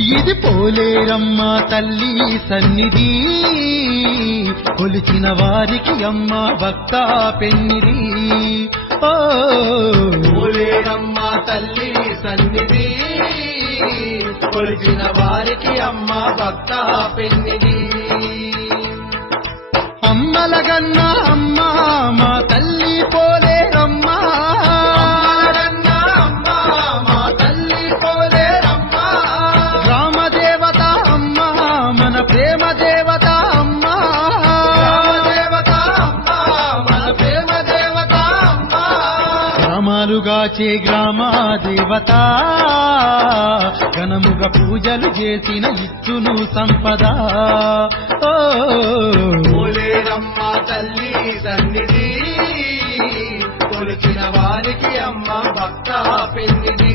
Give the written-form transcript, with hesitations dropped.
ఇది పోలేరమ్మ తల్లి సన్నిధి, కొలిచిన వారికి అమ్మ భక్త పెన్నిది. ఓ పోలేరమ్మ తల్లి సన్నిధి, కొలిచిన వారికి అమ్మ భక్త పెన్నిది. అమ్మలగన్న అమ్మ మా తల్లి పోలేరమ్మ, అమ్మలగన్న అమ్మ మా తల్లి పోలేరమ్మ. గ్రామ దేవత అమ్మ మన ప్రేమ దేవత అమ్మ, దేవత అమ్మ మన ప్రేమ దేవత అమ్మ. గ్రామాలుగాచే గ్రామ దేవత, ఘనముగా పూజలు చేసిన ఇచ్చును సంపద. ఓ పోలేరమ్మ తల్లి సన్నిధి, కొలిచిన వారికి అమ్మ భక్త పెన్నిది.